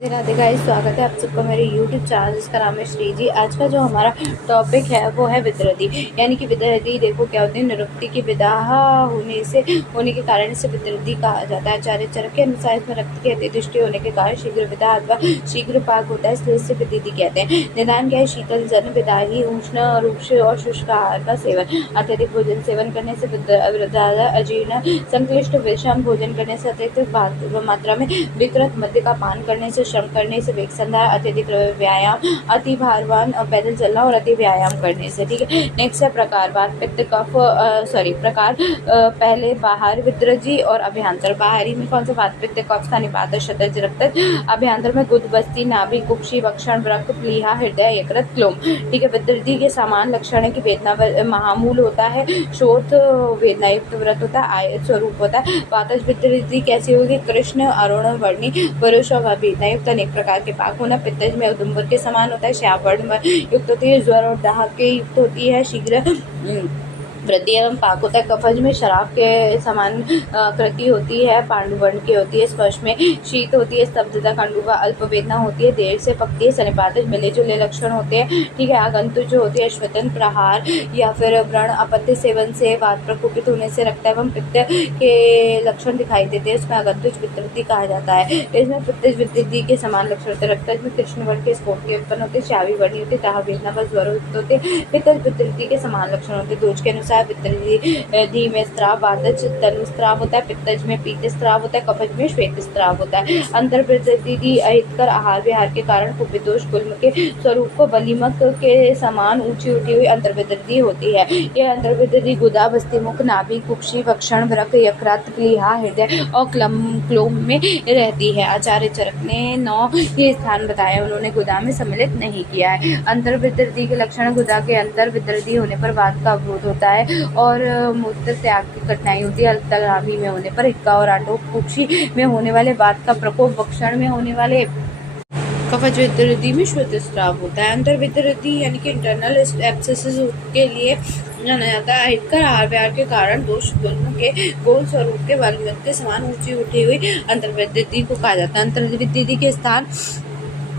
Radhe guys, स्वागत है आप सबका मेरे YouTube चैनल जिसका नाम है श्री जी। आज का जो हमारा टॉपिक है वो है विद्रदी। यानी कि विद्रदी देखो क्या होती है, निरुक्ति की विदा होने के कारण इसे विद्रदी कहा जाता है। आचार्य चरक के अनुसार इसमें रक्त की अतिदृष्टि होने के कारण शीघ्र विदा अथवा शीघ्र पाक होता है, इसलिए इसे विद्रदी कहते हैं। निदान क्या है, शीतल जन विदा ही उष्ण रूक्ष और शुष्क आहार का सेवन, अत्यधिक भोजन सेवन करने से वृद्धा, अजीर्ण, संक्लिष्ट विषम भोजन करने से, अत्यधिक मात्रा में विकृत मद्य का पान करने से, श्रम करने से, वेग संधार, अत्यधिक व्यायाम, अति भारवान पैदल चलना और अति व्यायाम करने से। ठीक है, नेक्स्ट है प्रकार। वात पित्त कफ प्रकार पहले बाहर विद्रजी और अभ्यंतर। बाहरी में कौन सा? वात पित्त कफ स्थानीपात शतज रक्त। अभ्यंतर में गुद बस्ती नाभि कुक्षी वक्षण वृक्क प्लीहा हृदय यकृत क्लोम। ठीक है, विद्रदी के समान लक्षण है कि वेदना महामूल होता है, शोथ वेदना युक्त व्रत होता है, आयत स्वरूप होता है। वातज विद्रदी कैसी होगी? कृष्ण अरुण वर्णी पुरुष और वेदना युक्त अनेक प्रकार के पाक होना। पित्तज में उदुम्बर के समान होता है, श्याम वर्ण युक्त होती है, ज्वर और दाह के युक्त होती है, शीघ्र वृद्धि एवं पाक होता है। कफज में शराब के समान कृति होती है, पांडुवर्ण की होती है, स्पर्श में शीत होती है, स्तब्धता खंडुवा अल्प वेदना होती है, देर से पकती है, सनिपातज मिले जुले लक्षण होते हैं। ठीक है, आगंतुक जो होती है श्वतन प्रहार या फिर व्रण अपत्य सेवन से, वात प्रकोपित होने से, रक्त एवं पित्त के लक्षण दिखाई देते हैं, इसमें आगंतुक विद्रदी कहा जाता है। इसमें पित्तज विद्रदी के समान लक्षण होते हैं। रक्तज में कृष्ण वर्ण के स्फोट के उत्पन्न होते, श्यावी वर्णी होती, दाह वेदना व ज्वर युक्त होते। पित्तज विद्रदी के समान लक्षण होते। दोष के अनुसार विद्रदी में स्त्राव, वातज तनु स्त्राव होता है, पित्तज में पीत स्त्राव होता है, कफज में श्वेत स्त्राव होता है। अंतर विद्रदी अहितकर आहार विहार के कारण कुपितोष गुल्म के स्वरूप को बलिमक के समान ऊंची उठी हुई अंतर्विद्रदी होती है। यह अंतर्विद्रदी गुदा बस्तीमुख नाभि कुक्षी वक्षण वृक्क यकृत प्लीहा हृदय और क्लोम में रहती है। आचार्य चरक ने 9 ये स्थान बताया, उन्होंने गुदा में सम्मिलित नहीं किया है। अंतर्विद्रदी के लक्षण: गुदा के अंतर्विद्रदी होने पर वात का अवरोध होता है और मूत्र त्याग की कठिनाई होती है। नाभि में होने पर हिक्का और आटोप, कुक्षी में होने वाले वात का प्रकोप, वक्षण में होने वाले कफज विद्रदी में श्वेत स्राव होता है। अंतर्विद्रदी यानी कि इंटरनल एब्सेसिस के लिए जाना जाता है। अहितकर आहार विहार के कारण दोष गुल्म के गोल स्वरूप के बलिमक के समान ऊंची उठी हुई अंतर्विद्रदी को कहा जाता है। अंतर्विद्रदी के स्थान: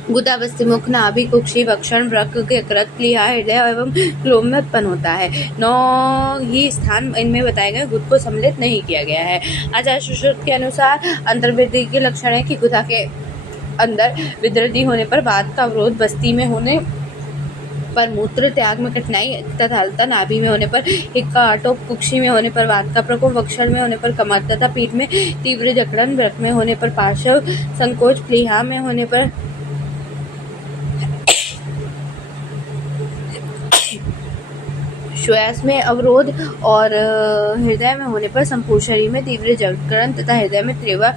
गुदा बस्तीमुख नाभि कुक्षी वक्षण वृक्क यकृत प्लीहा हृदय एवं क्लोम में उत्पन्न होता है। 9 ही स्थान इनमें बताए गए, गुद को सम्मिलित नहीं किया गया है। आचार्य सुश्रुत के अनुसार अंतर्विद्रदी के लक्षण है कि गुदा के अंदर विद्रदी होने पर वात का अवरोध, बस्ती में होने पर मूत्र त्याग में कठिनाई तथा नाभि में होने पर हिक्का आटोप, कुक्षी में होने पर वात का प्रकोप, वक्षण में होने पर कमर तथा पीठ में तीव्र जकड़न, वृक्क में होने पर पार्श्व संकोच, प्लीहा में होने पर श्वास में अवरोध और हृदय में होने पर संपूर्ण शरीर में तीव्र जकड़न तथा हृदय में तीव्र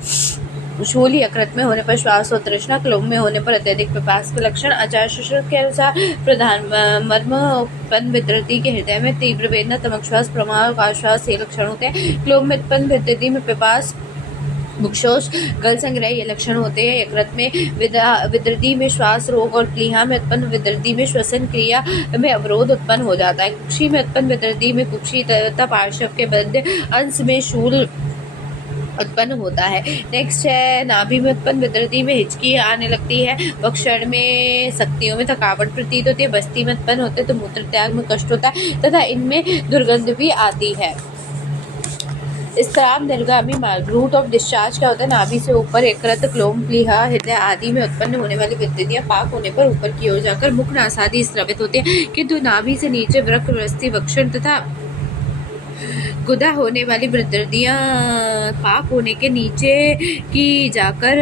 शूल, यकृत में होने पर श्वास और तृष्णा, क्लोम में होने पर अत्यधिक पिपास के लक्षण। आचार्य सुश्रुत के अनुसार प्रधान मर्म उत्पन्न विद्रदी के हृदय में तीव्र वेदना, तमक श्वास, प्रमाण आश्वास ये लक्षण होते हैं। क्लोम में उत्पन्न विद्रदी में पिपास, मुक्षोष, गल संग्रह ये लक्षण होते हैं। यकृत में विद्रदी में श्वास रोग और प्लीहा में उत्पन्न विद्रदी में श्वसन क्रिया में अवरोध उत्पन्न हो जाता है। कुक्षी में उत्पन्न विद्रदी में कुक्षी तथा पार्श्व के मध्य अंश में शूल उत्पन्न होता है। नेक्स्ट है नाभि में उत्पन्न विद्रदी में हिचकी आने लगती है, वक्षण में शक्तियों में थकावट प्रतीत होती है, बस्ती में उत्पन्न होते हैं तो मूत्र त्याग में कष्ट होता है तथा इनमें दुर्गंध भी आती है। स्त्राव निर्गामी मार्ग, रूट ऑफ डिस्चार्ज क्या होता है? नाभि से ऊपर यकृत, क्लोम, प्लीहा, हृदय आदि में उत्पन्न होने वाली विद्रदियां पाक होने पर ऊपर की ओर जाकर मुख नासादि स्रवित होते हैं, किंतु नाभि से नीचे वृक्क, बस्ती, वक्षण तथा गुदा होने वाली विद्रदियां पाक होने के नीचे की जाकर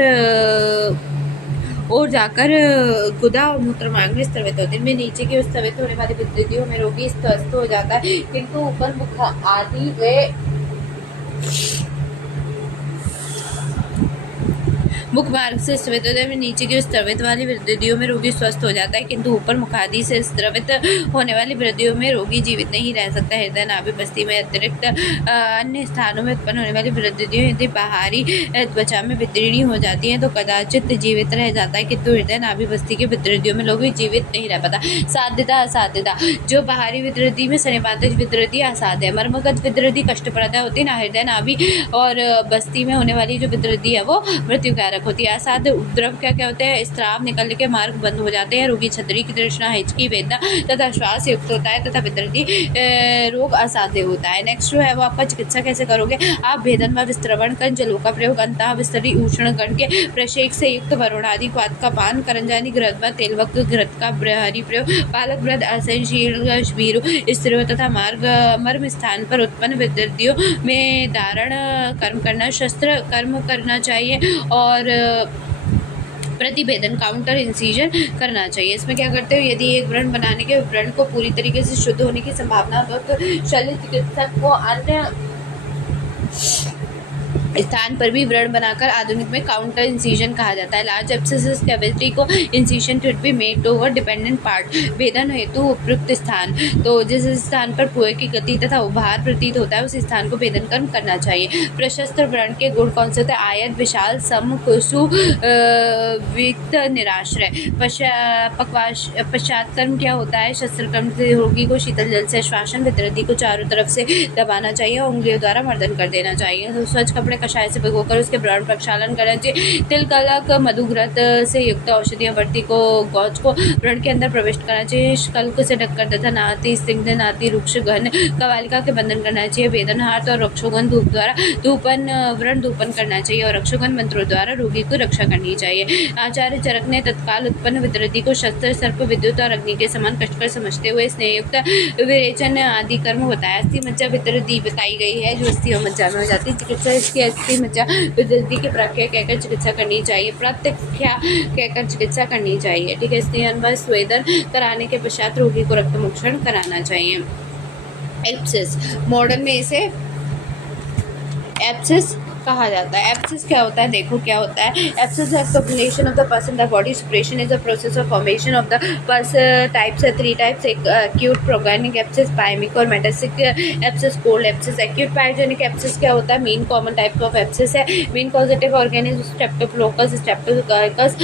गुदा और मूत्रमार्ग में स्रवित होते हैं। इनमें नीचे की ओर स्रवित होने वाली विद्रदियों में रोगी स्वस्थ हो जाता है, किंतु ऊपर मुख आदि व मुख मार्ग से स्रवित होते हैं। नीचे की स्रवित वाली विद्रदियों में रोगी स्वस्थ हो जाता है, किंतु ऊपर मुखादि से स्रवित होने वाली विद्रदियों में रोगी जीवित नहीं रह सकता। हृदय, नाभि, बस्ती में अतिरिक्त अन्य स्थानों में उत्पन्न होने वाली विद्रदियां यदि बाहरी त्वचा में विदीर्ण हो जाती हैं तो कदाचित जीवित रह जाता है, किंतु हृदय, नाभि, बस्ती की विद्रदियों में रोगी जीवित नहीं रह पाता। साध्यता असाध्यता: जो बाहरी विद्रदी में सनिपातज विद्रदी असाध्य है, मर्मगत विद्रदी कष्टप्रद होती है, ना हृदय, नाभि और बस्ती में होने वाली जो विद्रदी है वो मृत्युकारक हानिकारक होती है। असाध्य उपद्रव क्या क्या होते हैं? स्राव निकलने के मार्ग बंद हो जाते हैं, रोगी छतरी की तृष्णा, हिचकी, वेदना तथा श्वास युक्त होता है तथा वितरती रोग असाध्य होता है। नेक्स्ट जो है वो आपका चिकित्सा कैसे करोगे? आप भेदन व विस्त्रवण कर जलों का प्रयोग, अंतः विस्तरी उष्ण गण के प्रशेक से युक्त वरुणादि पात का पान, करंजानी घृत व तेलवक्त घृत का हरि प्रयोग, पालक व्रत, असनशील भीरु स्त्रियों तथा मार्ग मर्म स्थान पर उत्पन्न विद्युतियों में धारण कर्म करना, शस्त्र कर्म करना चाहिए और प्रतिभेदन काउंटर इंसिजन करना चाहिए। इसमें क्या करते हो? यदि एक व्रण बनाने के व्रण को पूरी तरीके से शुद्ध होने की संभावना हो तो शल्य चिकित्सक को अन्य स्थान पर भी व्रण बनाकर आधुनिक में काउंटर इंसिजन कहा जाता है। लार्ज एब्सेसिस कैविटी को incision to be made over dependent part, भेदन हेतु उपयुक्त स्थान, तो जिस स्थान पर पुए की गति तथा उभार प्रतीत होता है उस स्थान को भेदन कर्म करना चाहिए। प्रशस्त व्रण के गुण कौन से होते हैं? आयत, विशाल, सम, कुसु, विक्त, निराश्रय। पश्चात कर्म क्या होता है? शस्त्र कर्म से रोगी को शीतल जल से श्वासन, वितरती को चारों तरफ से दबाना चाहिए और उंगलियों द्वारा मर्दन कर देना चाहिए। तो स्वच्छ कपड़े कषाय से भिगोकर उसके व्रण प्रक्षालन करना चाहिए। तिल, कलक, मधुघृत से युक्त औषधियां वर्ती को गौज को व्रण के अंदर प्रविष्ट करना चाहिए। कल्क से ढककर तथा नाति, स्निग्ध, नाति, रुक्ष, घन कवालिका के बंधन करना चाहिए। वेदन, हाथ और रक्षोगन धूप द्वारा धूपन व्रण धूपन करना चाहिए और रक्षोगन मंत्रों द्वारा रोगी को रक्षा करनी चाहिए। आचार्य चरक ने तत्काल उत्पन्न वितरती को शस्त्र, सर्प, विद्युत और अग्नि के समान कष्टकर समझते हुए स्नेहयुक्त विरेचन आदि कर्म बताया। अस्थि मज्जा वितरती बताई गई है जो अस्थि और मज्जा में हो जाती है। चिकित्सा इसकी अस्थि मज्जा वितरती की प्रक्रिया कहकर चिकित्सा करनी चाहिए, प्रत्यक्ष्या कहकर चिकित्सा करनी चाहिए। ठीक है। स्नेहन व स्वेदन कराने के पश्चात रोगी को रक्त मोक्षण कराना चाहिए। एब्सेस, मॉडर्न में इसे एब्सेस कहा जाता है। एब्सेस क्या होता है? देखो क्या होता है। एब्सेस है accumulation of the pus in the body. Suppression is a process of formation of the pus. Types है 3 types, acute progenic abscess, pyemic और metastatic abscess, cold abscess। Acute pyogenic abscess क्या होता है? Main common type of abscess है। Main causative organism Streptococcus, Streptococcus,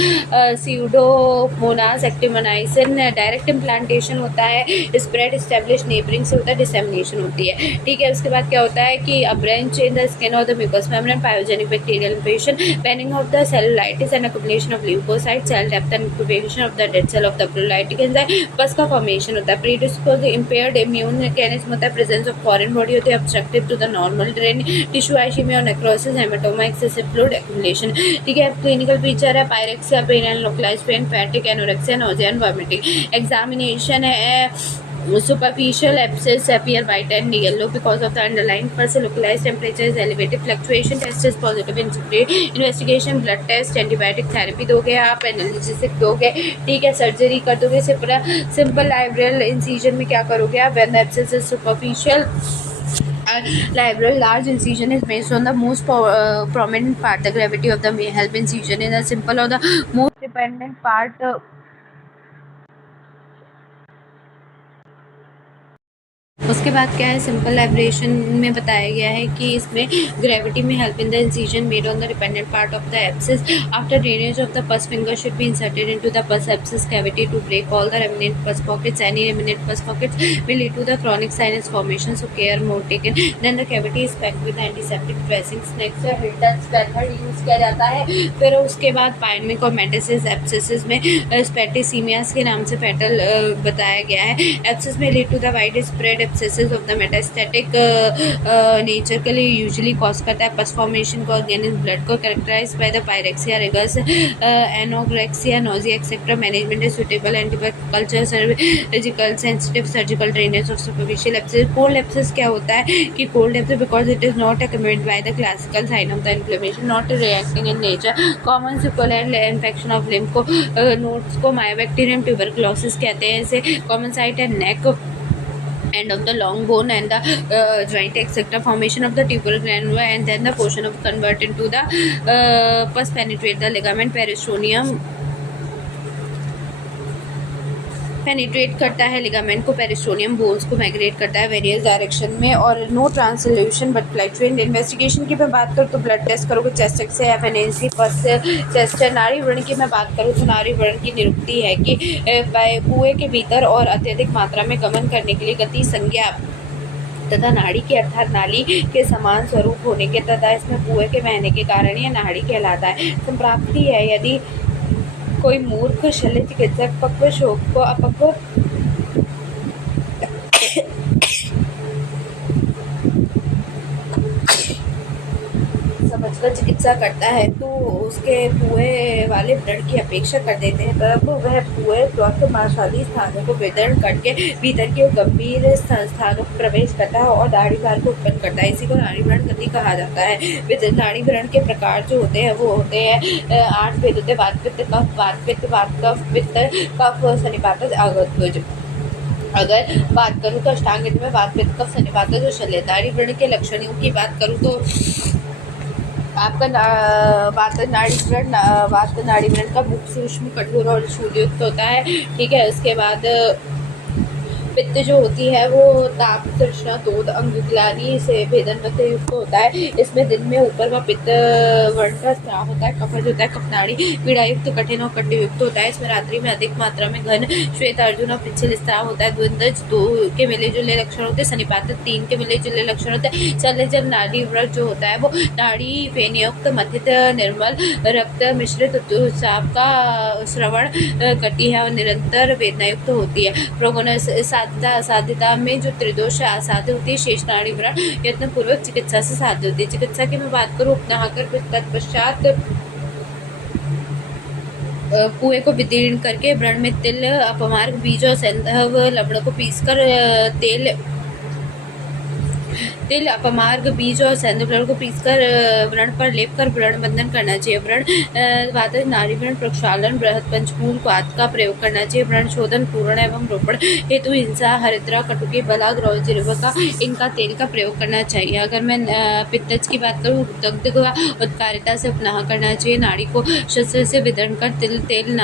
Pseudomonas, Actinomycin। Direct implantation होता है। Spread establish neighbouring से होता है। डिसेमिनेशन होती है। ठीक है। उसके बाद क्या होता है कि a branch in the skin or the mucous membrane, pyogenic bacterial infection, banning of the cellulitis and accumulation of leukocytes, cell death and incubation of the dead cell of the prolytic enzyme। पस का formation होता है। Predispose impaired immune mechanism होता है। Presence of foreign body होती है। Obstructive to the normal drain, tissue ischaemia और necrosis, haematoma, excessive fluid accumulation. ठीक है। क्लिनिकल फीचर है pyrexia, pain and localised pain, fatigue, anorexia, nausea and vomiting. Examination है superficial abscess appear white and yellow because of the underlying pus, localized temperature is elevated, fluctuation, test is positive in investigation, blood test, antibiotic therapy दोगे आप, analgesic दोगे। ठीक है। Surgery कर दोगे। Simple लाइब्रेल incision में क्या करोगे आप? when the abscess is superficial liberal large incision is based on the most prominent part, the gravity of the help incision is a simple or the most dependent part। उसके बाद क्या है? Simple लाइब्रेशन में बताया गया है कि इसमें ग्रेविटी में help in the incision made on the dependent part of the abscess. After drainage of the pus, finger should be inserted into the pus abscess cavity to break all the remnant pus pockets. Any remnant pus pockets will lead to the chronic sinus formation, so care more taken. Then the cavity is packed with antiseptic dressings. Next returns method use किया जाता है। फिर उसके बाद पायमिक और मेटासिस abscesses में स्पेटिसीमियास के नाम से फेटल बताया गया है। एब्सेस में lead to the wide spread abscesses of the metastatic nature के लिए यूजुअली कॉज करता है पस फॉर्मेशन को, ऑर्गेनिक ब्लड को, characterise by the pyrexia, rigors, anorexia, nausea etcetera. Management is suitable, antibiotic culture, surgical sensitive surgical drainage of superficial abscess. Cold abscess क्या होता है कि cold abscess because it is not accompanied by the classical sign of the inflammation, not reacting in nature. Common secular infection of lymph को notes को Mycobacterium tuberculosis कहते हैं। इसे common site है नेक end of the long bone and the joint etc. Formation of the tubular granula and then the portion of convert into the pus penetrate the ligament peristonium, penetrate करता है ligament को, पेरिस्टोनियम bones को migrate करता है various direction में और no ट्रांसल्यूशन but फ्लक्चुएंट। Investigation की मैं बात करूँ तो ब्लड टेस्ट करोगे चेस्ट एक्स है, एफएनएसी पस चेस्ट है। नाड़ी व्रण की मैं बात करूँ तो नाड़ी व्रण की निरुक्ति है कि पुए के भीतर और अत्यधिक मात्रा में गमन करने के लिए गति संज्ञा तथा नाड़ी के अर्थात नाली के समान स्वरूप होने के तथा इसमें कुएं के बहने के कारण यह नाड़ी कहलाता है। संप्राप्ति है, यदि कोई मूर्ख शल्य चिकित्सक पक्व शोक को अपक्व समझकर चिकित्सा करता है तो उसके कुएं वाले व्रण की अपेक्षा कर देते हैं, तब वह कुएं प्रभावशाली स्थानों को विदर्ण करके भीतर के गंभीर स्थानों में प्रवेश करता है और दाढ़ी भार को उत्पन्न करता है। इसी को नाड़ी व्रण गति कहा जाता है। नाड़ी व्रण के प्रकार जो होते हैं वो होते हैं 8 भेद होते हैं: वात पित्त कफ, वात पित्त वात कफ, पित्त कफ सन्निपात आगत। अगर बात करूँ तो अष्टांग में वात पित्त कफ सन्निपात जो शल्य। नाड़ी व्रण के लक्षणों की बात करूँ तो आपका वात नाड़ी व्रण का मुख सूक्ष्म कठोर और शूलयुक्त होता है। ठीक है, उसके बाद पित्त जो होती है वो ताप तृष्णा दोध अंगुग्लानी से भेदन मध्य युक्त होता है। इसमें दिन में ऊपर का पित्त वर्ण का स्राव होता है। कफज होता है कफनाड़ी पीड़ा युक्त कठिन और कंड युक्त होता है। इसमें रात्रि में अधिक मात्रा में घन श्वेत अर्जुन और पिछल स्राव होता है। द्वंद्वज 2 के मिले जुले लक्षण होते हैं। सन्निपात 3 के मिले जुले लक्षण होते हैं। चल जब नाड़ी व्रत जो होता है वो नाड़ी फेनयुक्त मथित निर्मल रक्त मिश्रित ऋतुस्राव का श्रवण करती है और निरंतर वेदना युक्त होती है। प्रोगोन असाध्यता में जो त्रिदोष असाध्य होती है, शेष नाड़ी व्रण यत्न पूर्वक चिकित्सा से साध्य होती है। चिकित्सा की मैं बात करूँ, उपनाहकर तत्पश्चात कुएं को विदीर्ण करके व्रण में तिल अपमार्ग बीज और सैंधव लवण को पीसकर तिल अपमार्ग बीज और सैंधव को पीसकर व्रण पर लेप कर व्रण बंधन करना चाहिए। व्रण वातज नाड़ी व्रण प्रक्षालन बृहद पंचमूल क्वाथ का प्रयोग करना चाहिए। व्रण शोधन पूर्ण एवं रोपण हेतु हिंसा हरिद्रा कटुकी बला ग्रौजिर्व का इनका तेल का प्रयोग करना चाहिए। अगर मैं पित्तज की बात करूँ, दग्ध का उत्कारिता से उपनाह करना चाहिए। नाड़ी को शस्त्र से विदर्ण कर तिल तेल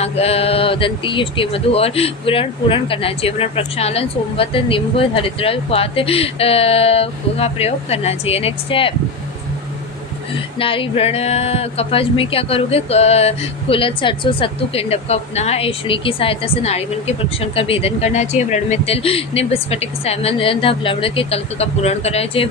दंती यष्टि मधु और व्रण पूर्ण करना चाहिए। व्रण प्रक्षालन सोमवत निम्ब हरिद्रा क्वाथ का प्रयोग करना चाहिए। नेक्स्ट है नाड़ी व्रण कफज में क्या करोगे, कुलत सरसों सत्तू केंडप का उपनाह ऐष्णी की सहायता से नाड़ी व्रण के प्रक्षण का भेदन करना चाहिए। व्रण में तिल निम्ब स्फटिक सैमन धव लवण के कल्क का पूर्ण करना चाहिए।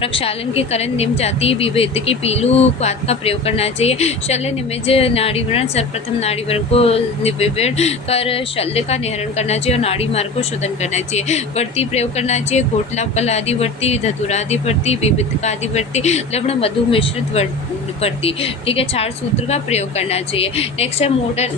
प्रक्षालन के कारण निम्न जाति विभेद की पीलू क्वाथ का प्रयोग करना चाहिए। शल्य निमिज नाड़ी व्रण सर्वप्रथम नाड़ी व्रण को निविवरण कर शल्य का निहरण करना चाहिए और नाड़ी मार्ग को शोधन करना चाहिए। वर्ती प्रयोग करना चाहिए। घोटला पलादि वर्ती, धतुरादि वर्ती, विविधकादि वर्ती, लवण मधु मिश्रित वर्ती। ठीक है, 4 सूत्र का प्रयोग करना चाहिए। नेक्स्ट है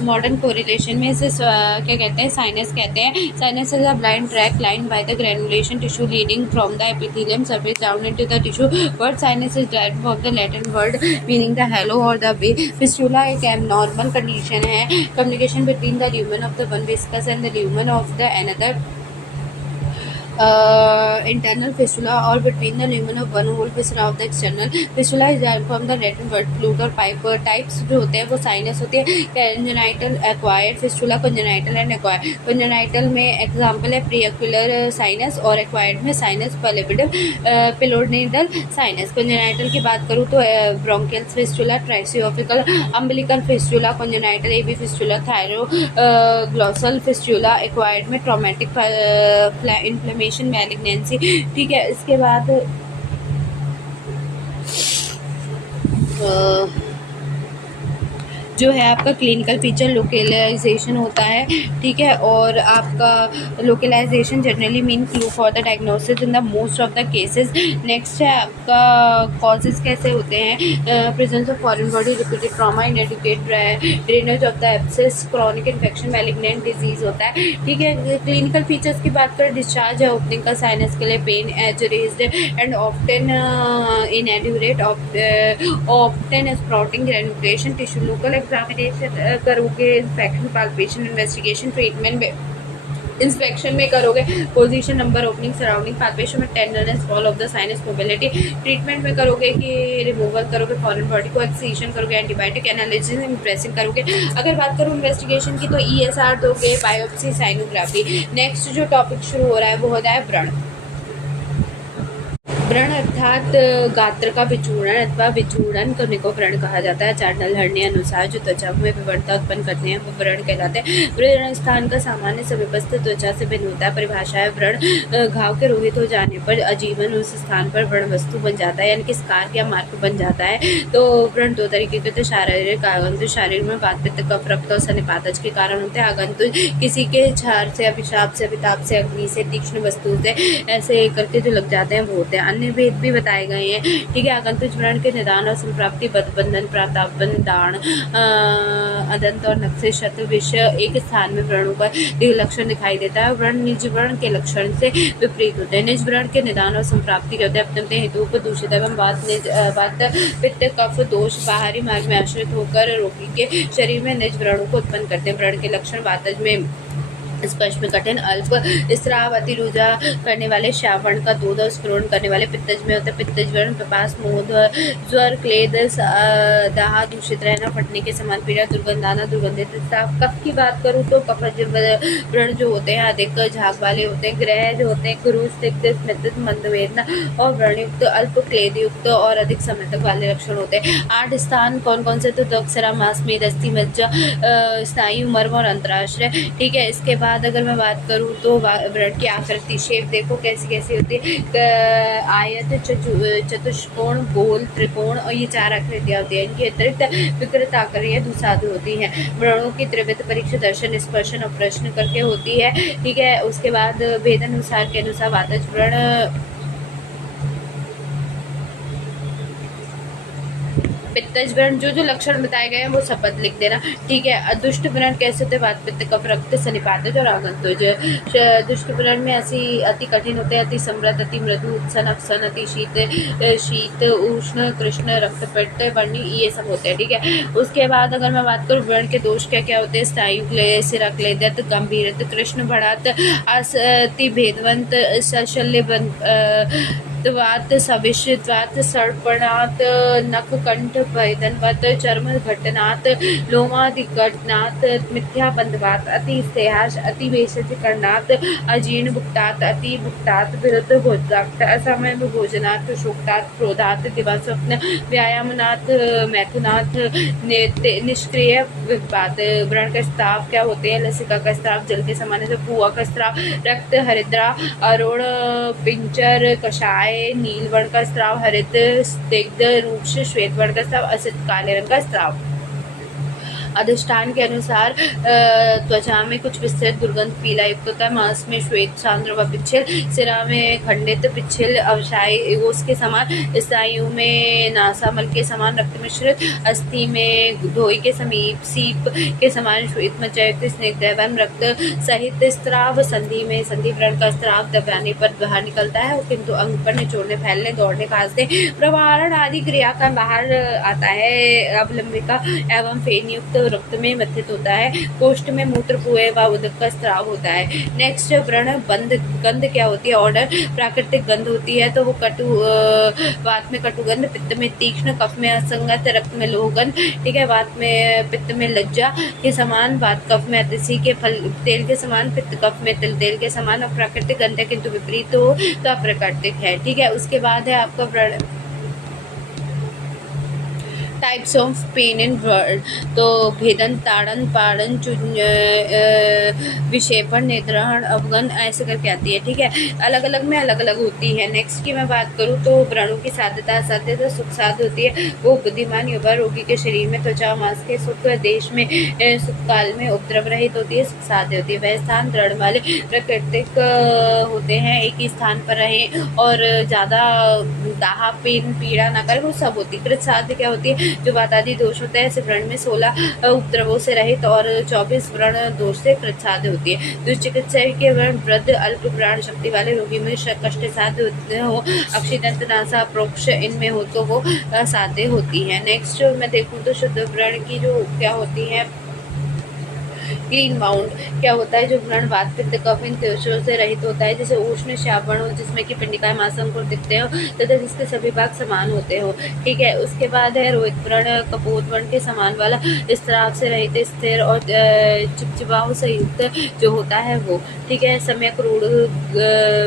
मॉडर्न कोरिलेशन में इसे क्या कहते हैं, साइनस कहते हैं। Sinus is a blind track line by the granulation tissue leading from the epithelium surface down into the tissue. Word sinus is derived from the Latin word meaning the hollow or the way. Fistula एक abnormal condition है, communication between the lumen of the one viscus and the lumen of the another internal fistula or between the lumen of one whole fistula of the external fistula is derived from the Latin word flute or pipe. Types जो होते हैं वो sinus होते हैं, congenital, acquired, fistula, congenital and acquired. Congenital में example है preauricular sinus और acquired में sinus pallidum pilonidal sinus. Congenital की बात करूँ तो bronchial fistula, tricuspidal umbilical fistula, congenital AV fistula, thyroglossal fistula. Acquired में traumatic inflammation, मैलिग्नेंसी। ठीक है, इसके बाद जो है आपका क्लिनिकल फीचर लोकलाइजेशन होता है। ठीक है, और आपका localization generally mean clue for the diagnosis in the most of the cases. Next है आपका कॉजेज कैसे होते हैं, presence of foreign body, repeated trauma, inadequate drainage of the abscess, chronic infection, malignant disease होता है। ठीक है, क्लिनिकल फीचर्स की बात करें, डिस्चार्ज है ओपनिंग का साइनस के लिए, pain edge raised and often indurate, often sprouting, granulation, tissue local examination करोगे, इंस्पेक्शन, पाल्पेशन, इन्वेस्टिगेशन, ट्रीटमेंट में इंस्पेक्शन में करोगे, position, number, opening, surrounding, palpation में tenderness, fall of the sinus, mobility. Treatment में करोगे कि रिमूवल करोगे फॉरेन बॉडी को, एक्सीजन करोगे, एंटीबायोटिक, एनालिसिस, इम्प्रेसिंग करोगे। अगर बात करूँ इन्वेस्टिगेशन की तो ESR दोगे, बायोप्सी, साइनोग्राफी। नेक्स्ट जो टॉपिक शुरू हो रहा है वो होता है व्रण। व्रण अर्थात गात्र का विचूर्ण अथवा विचूर्णन करने को व्रण कहा जाता है। चांडाल हरणे अनुसार जो त्वचा में विवर्णता उत्पन्न करते हैं वो व्रण कहलाते हैं। व्रण स्थान का सामान्य समीपस्थ त्वचा से भिन्न होता है। परिभाषा है, व्रण घाव के रोहित हो जाने पर आजीवन उस स्थान पर व्रण वस्तु बन जाता है, यानी कि स्कार या मार्क बन जाता है। तो व्रण दो तरीके के होते हैं, शारीरिक आगंतुक शरीर में वात पित्त कफ रक्त और सन्निपातज के कारण होते हैं। आगंतुक किसी के छार से, अभिशाप से, अभिताप से, अग्नि से, तीक्ष्ण वस्तु से ऐसे करके जो लग जाते हैं वो होते हैं। अन्य भेद भी बताए गए हैं, ठीक है। आगंतुक व्रण के निदान और संप्राप्ति बंधन प्रातापन दान अदंत और नक्शे शत विषय एक स्थान में व्रणों का लक्षण दिखाई देता है। व्रण निज व्रण के लक्षण से विपरीत होते हैं। निज व्रण के निदान और संप्राप्ति के होते हैं अपने हेतु को दूषित एवं वात पित्त कफ दोष बाहरी मार्ग में आश्रित होकर रोगी के शरीर में निज व्रणों को उत्पन्न करते हैं। व्रण के लक्षण वातज में स्पर्श में कठिन अल्प स्राव अतिरुजा करने वाले श्रावण का दूध और स्फुरण करने वाले पित्तज में होते हैं। पित्तज व्रण प्रपास मोह ज्वर क्लेद दाह दूषित रहना फटने के समान पीड़ा दुर्गंध आना दुर्गंधित स्राव। कफ की बात करूँ तो कफज व्रण जो होते हैं अधिक झाग वाले होते हैं। ग्रह जो होते हैं क्रूस तिक्त स्मित मंदवेदना और व्रणयुक्त अल्प क्लेद युक्त और अधिक समय तक वाले लक्षण होते हैं। 8 स्थान कौन कौन से? तो त्वक्सरा मांसमेद अस्थि मज्जा स्नायु मर्म और अंतराश्रय, ठीक है। इसके बाद अगर मैं बात करूँ तो व्रण की आकृति शेप देखो कैसी कैसी होती है। आयत चतुष्कोण गोल त्रिकोण और ये 4 आकृतियाँ होती है। इनकी अतिरिक्त विकृत आकृतियाँ दुसाधु होती हैं। व्रणों की त्रिविध परीक्षा दर्शन स्पर्शन और प्रश्न करके होती है, ठीक है। उसके बाद भेद अनुसार के अनुसार वातज व्रण पित्तज व्रण जो लक्षण बताए गए हैं वो शपथ लिख देना, ठीक है। अदुष्ट व्रण कैसे होते हैं? वात पित्त कफ रक्त सन्निपातज और आगंतुज। दुष्ट व्रण में ऐसी अति कठिन होते हैं, अति समृद्ध, अति मृदु, उत्सन अक्सन, अति शीत उष्ण कृष्ण रक्तपित्त वर्णी, ये सब होते हैं, ठीक है। उसके बाद अगर मैं बात करूँ व्रण के दोष क्या क्या होते हैं? स्नायु क्लेश, सिरा क्लेदत, गंभीरत, कृष्ण भड़ात, अति भेदवंत, शल्य वात सविष्वात, सर्पणात, नख कंठ भयदनवत, चर्म घटनात्, लोमादिघटनात्, मिथ्या बंधवात, अति स्तेहास, अति भेषजकरणात्, अजीर्ण भुक्तात्, अति भुक्तात्, विरुद्ध भोजनात्, असमय भोजनात्, शोक्तात्, क्रोधात्, दिवास्वप्न व्यायामनात्, मैथुनात्, निष्क्रिय विपात। व्रण का स्त्राव क्या होते हैं? लसिका का स्त्राव जल के समान है, पुआ का स्त्राव, रक्त हरिद्रा, अरुण पिंचर, कषाय, नील वर्ण का स्त्राव, हरित स्निग्ध रूक्ष श्वेत वर्ण का स्त्राव, असित काले रंग का स्त्राव। अधिष्ठान के अनुसार त्वचा में कुछ विस्तृत दुर्गंध पीला युक्त होता है। मांस में श्वेत सांद्र व पिच्छिल, सिरा में खंडित पिच्छिल अवशाई एगोस के समान, स्नायु में नासामल के समान रक्त मिश्रित, अस्थि में धोई के समीप सीप के समान श्वेत मज्जायुक्त स्निग्ध एवं रक्त सहित स्त्राव। संधि में संधि व्रण का स्त्राव दबाने पर बाहर निकलता है, किंतु अंग पर निचोड़ने, फैलने, दौड़ने, खांसने, प्रवाहरण आदि क्रिया का बाहर आता है। अवलंबिका एवं फेन युक्त रक्त में मथित होता है। कोष्ठ में मूत्र पुए व उदक का स्त्राव होता है। नेक्स्ट व्रण बंध गंध क्या होती है? ऑर्डर प्राकृतिक गंध होती है, तो वो कटु वात में कटुगंध, पित्त में तीक्ष्ण, कफ में असंगत, रक्त में लोहगंध, ठीक है। वात में पित्त में लज्जा के समान, वात कफ में अतिशी के फल तेल के समान, पित्त कफ में तिल तेल के समान। और प्राकृतिक गंध है किंतु विपरीत हो तो अप्राकृतिक है, ठीक है। उसके बाद है आपका व्रण टाइप्स ऑफ पेन इन व्रण, तो भेदन, ताड़न, पाड़न, विक्षेपण, निद्राहण, अवगन ऐसे करके आती है, ठीक है। अलग अलग में अलग अलग होती है। नेक्स्ट की मैं बात करूँ तो व्रणों की साध्यता असाध्यता सुख साध्य होती है। वो बुद्धिमान युवा रोगी के शरीर में त्वचा मांस के सुख देश में सुख काल में उपद्रव रहित होती है, सुख साध्य होती है। वह स्थान दृढ़ वाले प्राकृतिक होते हैं, एक ही स्थान पर रहें और ज़्यादा दाह पेन पीड़ा ना करे, वो सब होती है। कृत साध्य क्या होती है? जो वातादि दोष होता है, ऐसे व्रण में 16 उपद्रवों से रहित और 24 व्रण दोष से कृत साध्य होती है। दुष्चिकित्सा के व्रण वृद्ध अल्प प्राण शक्ति वाले रोगी में कष्ट साध्य हो, अक्षिदंत नासा प्रोक्ष इनमें हो तो वो साध्य होती है। नेक्स्ट मैं देखूँ तो शुद्ध व्रण की जो क्या होती है, क्लीन बाउंड क्या होता है, जो व्रण वात पित्त कफ इन दोषों से रहित होता है, जैसे उष्ण श्याप वर्ण हो जिसमें कि पिंडिकाएं मांसंकुर दिखते हो तथा जिसके सभी भाग समान होते हो। ठीक है, उसके बाद है रोहित व्रण, कपोत वर्ण के समान वाला स्त्राव से रहित स्थिर और चिपचिपाओं से युक्त जो होता है वो। ठीक है, सम्यक रूढ़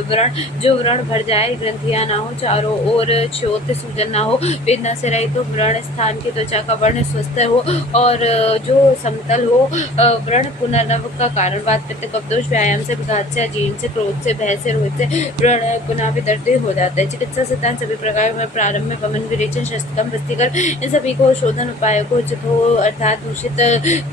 व्रण, जो व्रण भर जाए, ग्रंथियां ना हो, चारों ओर क्षोत सूजन ना हो, वेदना से रहित हो, व्रण स्थान की त्वचा का वर्ण स्वस्थ हो और जो समतल हो, व्रण पुनर्नव का कारण वात पित्त कफ दोष, व्यायाम से, विघात से, अजीर्ण से, क्रोध से, भय से, रोहित से व्रण पुनः विदर्द हो जाता है। चिकित्सा सिद्धांत सभी प्रकार में प्रारंभ में वमन, विरेचन, शस्त्रकम, वस्तीकर इन सभी को शोधन उपायों को उचित हो अर्थात दूषित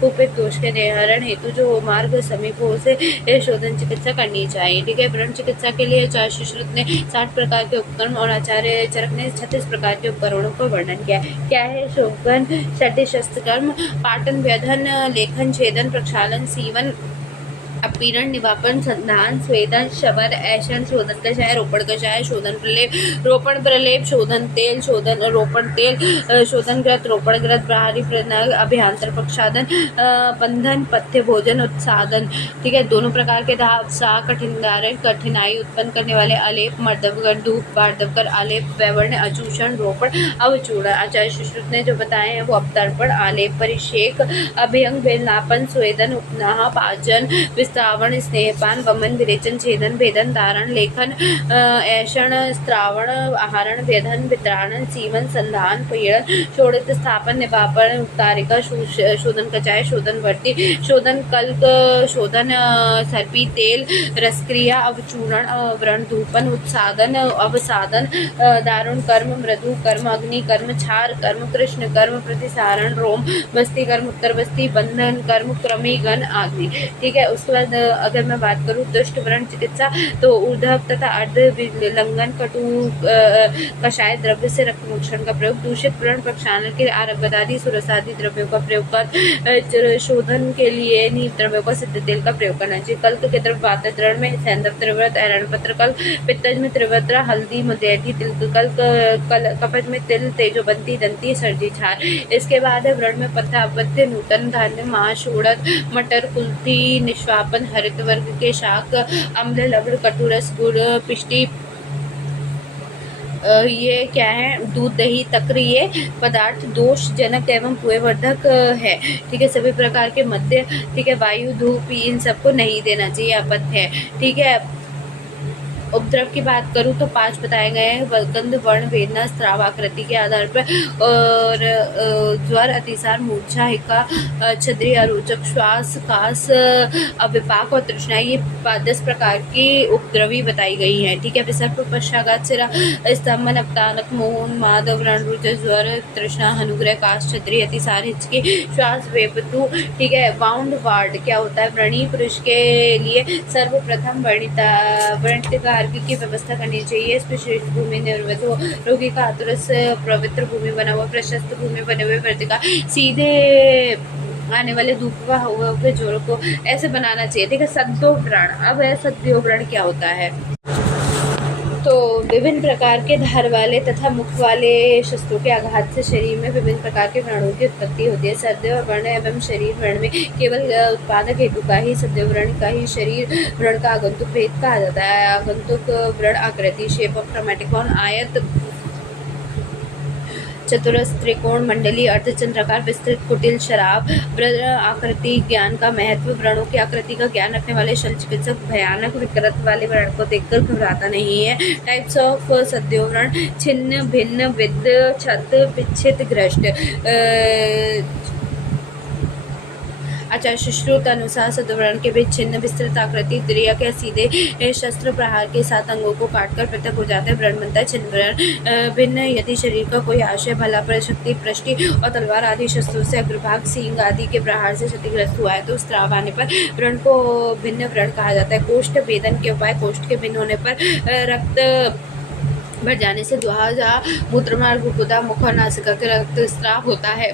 कुपित दोष के निवारण हेतु जो मार्ग समीप हो उसे शोधन चिकित्सा करनी चाहिए। ठीक है, व्रण चिकित्सा के लिए आचार्य सुश्रुत ने 60 प्रकार के उपकरण और आचार्य चरक ने 36 प्रकार के उपकरणों का वर्णन किया। क्या है शोधन? षड् शस्त्रकर्म, पाटन, व्यधन, लेखन, छेदन, प्रक्षालन, सीवन, अपीरण, निवापन, संधान, स्वेदन, शवर, ऐशन, शोधन कषाय, रोपण कषाय, शोधन प्रलेप, रोपण प्रलेप, शोधन तेल, शोधन रोपण तेल, शोधन ग्रत, रोपण ग्रत, प्रहारी प्रनग, अभ्यंतर प्रक्षालन, बंधन, पथ्य भोजन, उत्सादन। ठीक है, दोनों प्रकार के दाह, उत्साह, कठिनाई उत्पन्न करने वाले आलेप, मर्दवकर, धूप, बार्धवकर आलेप, वैवर्ण, अचूषण, रोपण, अवचूर्ण। आचार्य सुश्रुत ने जो बताए हैं वो अवतर्पण, आलेप, परिषेक, अभ्यंग, बेलनापन, स्वेदन, उपनाह, पाचन, विस्तावण, स्नेहपान, वमन, विरेचन, छेदन, भेदन, धारण, लेखन, ऐषण, स्त्रावण, आहरण, व्यधन, वित्राणन, सीवन, संधान, पीड़न, शोणित, स्थापन, निवापन, उपतारिका, शोधन कचाय, शोधन वर्ती, शोधन कल्क, शोधन सर्पी, तेल, रसक्रिया, अवचूर्ण, व्रण, धूपन, उत्सादन, अवसादन, दारुण कर्म, मृदु कर्म, अग्नि कर्म, क्षार कर्म, कृष्ण कर्म, प्रतिसारण, रोम, बस्ती कर्म, उत्तर बस्ती, बंधन कर्म, क्रमीगन आदि। ठीक है, उसके बाद अगर मैं बात करूँ दुष्ट व्रण चिकित्सा तो ऊर्ध्व तथा अर्ध विलंघन, कटु कषाय द्रव्य से रक्त मोक्षण का प्रयोग, दूषित व्रण प्रक्षालन के आरब्धादि सुरसादि द्रव्यों का प्रयोग कर, शोधन के लिए नीम द्रव्यों का सिद्ध तेल का प्रयोग करना चाहिए। कल्क के द्रव्य वात द्रव्य में सैंधव त्रिव्रत, ऐरण पत्र कल्क, पित्तज में त्रिव्रत, हल्दी, मुदैठी, तिल कल्क, कपज में तिल, तेजोबंती, दंती, सर्दी, छार। इसके बाद है व्रण में पत्ता, अपत्य, नूतन धान्य, माश, उड़द, मटर, कुल्थी, निष्पापन, हरित वर्ग के शाक, अम्ल, लवण, कटुरस, गुड़, पिष्टी, ये क्या है, दूध, दही, तक्र, ये पदार्थ दोष जनक एवं कुएवर्धक है। ठीक है, सभी प्रकार के मद्य, ठीक है, वायु, धूप, इन सबको नहीं देना चाहिए, अपत्य है। ठीक है, उपद्रव की बात करूँ तो 5 बताए गए हैं, गंध, वर्ण, वेदना, स्राव, आकृति के आधार पर, और ज्वर, अतिसार, मूर्छा, हिक्का, छद्री, अरोचक, श्वास, कास, अविपाक और तृष्णा, ये 10 प्रकार की उपद्रवी बताई गई हैं। ठीक है, विसर्प, पश्चाघात, सिरा, स्तंभन, अपतानक, मोहन, माद, व्रण, रुच, ज्वर, तृष्णा, अनुग्रह, काश, छद्री, अतिसार, हिचकी, श्वास, वेपतु। ठीक है, वाउंड वार्ड क्या होता है, व्रणी पुरुष के लिए सर्वप्रथम वर्णित की व्यवस्था करनी चाहिए। इसमें श्रेष्ठ भूमि निर्मित हो, रोगी का आतुरस पवित्र भूमि बना हुआ, प्रशस्त भूमि बने हुए, वर्तिका सीधे आने वाले धूप हुए जोरों को ऐसे बनाना चाहिए। ठीक है, सद्यो व्रण। अब है सद्यो व्रण क्या होता है, तो विभिन्न प्रकार के धार वाले तथा मुख वाले शस्त्रों के आघात से शरीर में विभिन्न प्रकार के व्रणों की उत्पत्ति होती है। सद्य व्रण एवं शरीर व्रण में केवल उत्पादक हेतु का ही सद्य व्रण का ही शरीर व्रण का आगंतुक भेद कहा जाता है। आगंतुक व्रण आकृति, शेप ऑफ क्रोमेटिकॉन, आयत, चतुरस, त्रिकोण, मंडली, अर्धचंद्राकार, विस्तृत, कुटिल, शराब, व्रण आकृति ज्ञान का महत्व। व्रणों की आकृति का ज्ञान रखने वाले शल्य चिकित्सक भयानक विकृत वाले व्रण को देखकर घबराता नहीं है। टाइप्स ऑफ सद्यो व्रण: छिन्न, भिन्न, विद, छत, विच्छित, ग्रस्त। आचार्य सुश्रुत अनुसार सद्यो व्रण के बीच छिन्न, विस्तृत आकृति, त्रियक या सीधे शस्त्र प्रहार के साथ अंगों को काटकर पृथक हो जाते हैं, व्रण बनता है। छिन्न व्रण: भिन्न, यदि शरीर का कोई आशय, भला, प्रशक्ति, पृष्टि और तलवार आदि शस्त्रों से अग्रभाग, सींग आदि के प्रहार से क्षतिग्रस्त हुआ है तो स्त्राव आने पर व्रण को भिन्न व्रण कहा जाता है। कोष्ठ भेदन के उपाय: कोष्ठ के भिन्न होने पर रक्त भर जाने से द्वार, मूत्रमार्ग, गुदा, मुख और नासिका के रक्त स्त्राव होता है।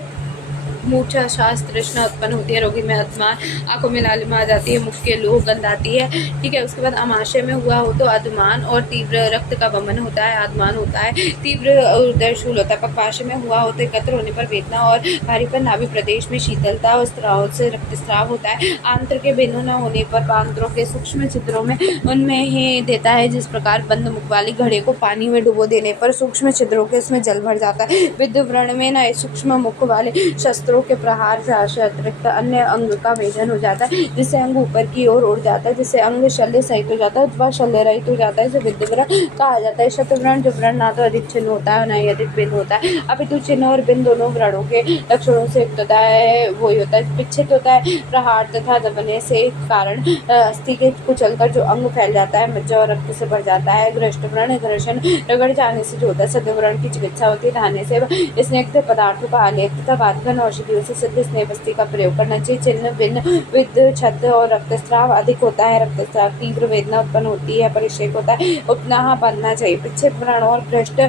मूर्छा, श्वास तृष्णा उत्पन्न होती है, रोगी में अपमान, आंखों में लालिमा आ जाती है, मुख के लूह गंध आती है। ठीक है, उसके बाद आमाशय में हुआ हो तो अधमान और तीव्र रक्त का वमन होता है, आधमान होता है, तीव्र उदरशूल होता है। पक्वाशय में हुआ हो तो एकत्र होने पर वेदना और भारीपन, नाभि प्रदेश में शीतलता और स्राव से रक्तस्राव होता है। आंत्र के भिन्न न होने पर पांत्रों के सूक्ष्म छिद्रों में उनमें ही देता है। जिस प्रकार बंद मुख वाली घड़े को पानी में डुबो देने पर सूक्ष्म छिद्रों के उसमें जल भर जाता है, विद्युत में न सूक्ष्म मुख वाले शस्त्रों के प्रहार से अतिरिक्त अन्य अंग का भेदन हो जाता है, जिससे अंग ऊपर की ओर उड़ जाता है, जिससे अंग शल्य सहित हो जाता है अथवा शल्य रहित हो जाता है, इसे विद्युत कहा जाता है। शतव्रण जो व्रण ना तो अधिक चिन्ह होता है, ना ही अधिक बिंद होता है, अपितु चिन्ह और बिंद दोनों व्रणों के लक्षणों से युक्त होता है, वही होता है। विच्छिन्न होता है प्रहार तथा दबने से कारण अस्थि के कुचलकर जो अंग फैल जाता है, मज्जा और रक्त से भर जाता है। घृष्ट व्रण घर्षण रगड़ जाने से जो होता है। सद्य व्रण की चिकित्सा होती है नहाने से, स्निग्ध पदार्थों का आलेख तथा बातघन औषधियों से सिद्ध स्नेह बस्ती का प्रयोग करना चाहिए। चिन्ह भिन्न विद छद और रक्तस्राव अधिक होता है, रक्तस्राव तीव्र वेदना उत्पन्न होती है, परिक्षेप होता है, उपनाह बांधना चाहिए। विच्छिन्न व्रण और भ्रष्ट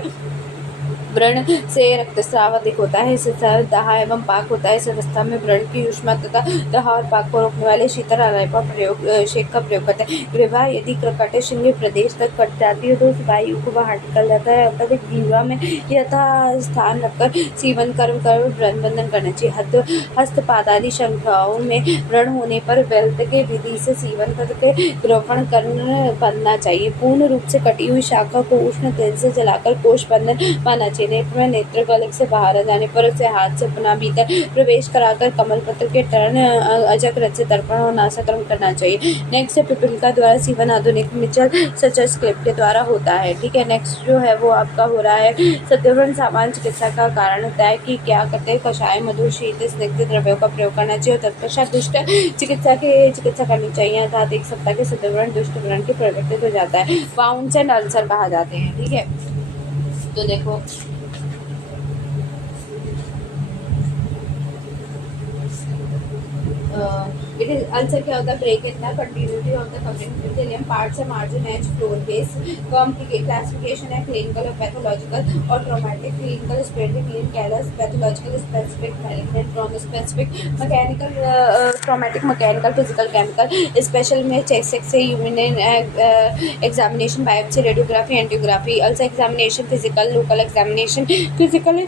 व्रण से रक्तस्राव अधिक होता है, इससे दाह एवं पाक होता है। इस अवस्था में व्रण की ऊष्मा तथा दाह और पाक को रोकने वाले शीतल अलायपा शेक का प्रयोग करते हैं। ग्रीवा यदि क्रकट श्रृंगी प्रदेश तक कट जाती है तो उस वायु को बाहर निकल जाता है, अत्यधिक ग्रीवा में यथा स्थान रखकर सीवन कर्म कर व्रण बंधन करना चाहिए। हस्त पादादि शंखाओं में व्रण होने पर बेल्ट के विधि से सीवन करके ग्रहण कर बंधना चाहिए। पूर्ण रूप से कटी हुई शाखा को उष्ण तेल से जलाकर कोष बंधन माना चाहिए। नेत्र में नेत्र गलक से बाहर आ जाने पर उसे हाथ से पुनः भीतर प्रवेश कराकर कमल पत्र के टर्न अजक रथ से तर्पण और नासाक्रम करना चाहिए। नेक्स्ट है पिपीलिका द्वारा सीवन आधुनिक मिचल सचर स्क्रिप्ट के द्वारा होता है। ठीक है, नेक्स्ट जो है वो आपका हो रहा है सत्यव्रण। सामान्य चिकित्सा का कारण होता है कि क्या कहते हैं, कषाय मधु शीत स्निग्ध द्रव्यों का प्रयोग करना चाहिए और तत्पश्चात दुष्ट चिकित्सा करनी चाहिए, अर्थात एक सप्ताह के सत्यव्रण दुष्ट व्रण के परिवर्तित हो जाता है। बाउंस एंड अल्सर कहा जाते हैं। ठीक है, तो देखो it is ulcer क्या होता है, break in the continuity of the covering epithelium parts, margin, edge, floor, base। Classification है क्लिनिकल और पैथोलॉजिकल और traumatic. Clinical spreading clean callus, pathological specific malignant non specific, mechanical traumatic mechanical physical chemical. Special में chest x ray, urine examination, biopsy, radiography, angiography. Ulcer examination physical, local examination physical,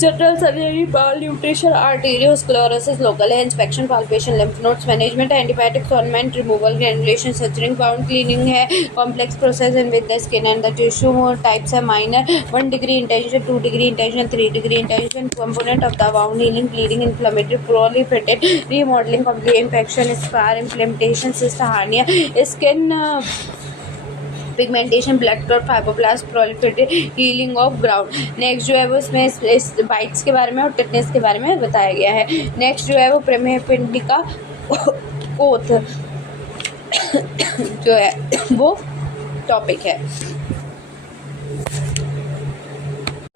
general surgery, बाल nutrition, arteriosclerosis, local है, inspection, palpation, lymph nodes management, antibiotic solvent removal, granulation, suturing, wound cleaning है, complex process in with the skin and the tissue. Types है minor 1 degree intention, 2 degree intention, 3 degree intention. Component of the bound healing, bleeding, inflammatory, proliferated, remodelling, complete infection, scar, implementation, cyst, hernia, skin pigmentation, blood clot, fibroblast, proliferated, healing of ground. Next जो है वो इसमें bytes के बारे में और tetanus के बारे में बताया गया है। नेक्स्ट जो है वो प्रमेह पिंडिका ओथ जो है वो टॉपिक है,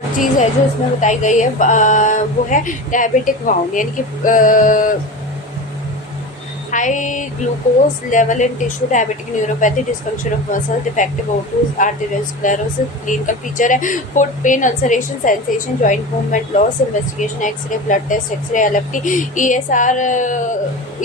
चीज़ है जो इसमें बताई गई है वो है डायबिटिक वाउंड, यानी कि high glucose level in tissue, diabetic neuropathy, dysfunction of muscle, defective O2, arteriosclerosis। clinical feature है foot pain, ulceration, sensation, joint movement loss। investigation X-ray, blood test, X-ray, LFT, ESR,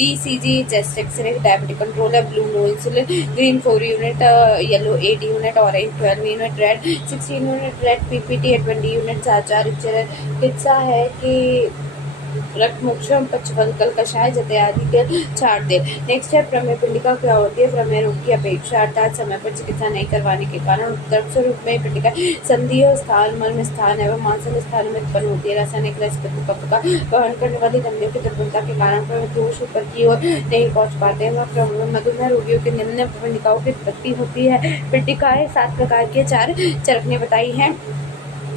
ECG, chest X-ray। diabetic control है blue no insulin, green 4 unit, yellow 8 unit, orange 12 unit, red 16 unit, red PPT 20 unit। चार चिकित्सा है कि रक्त मोक्षम, पचवंकल, कषाय, जते आदि के छाट दे। नेक्स्ट है प्रमेह पिंडिका क्या होती है, प्रमेह रोग की अपेक्षा अर्थात समय पर चिकित्सा नहीं करवाने के कारण उत्तर स्वरूप में पिंडिका संधियों स्थान, मर्म स्थान एवं मांसल स्थान में उत्पन्न होती है। रासायनिक रस कफ का वहन करने वाली ग्रंथियों की दुर्बलता के कारण दोष ऊपर की ओर नहीं पहुँच पाते हैं। वह मधुमेह रोगियों के निम्न पिंडिकाओं की उत्पत्ति होती है। पिंडिकाएं 7 प्रकार के 4 चरक ने बताई हैं।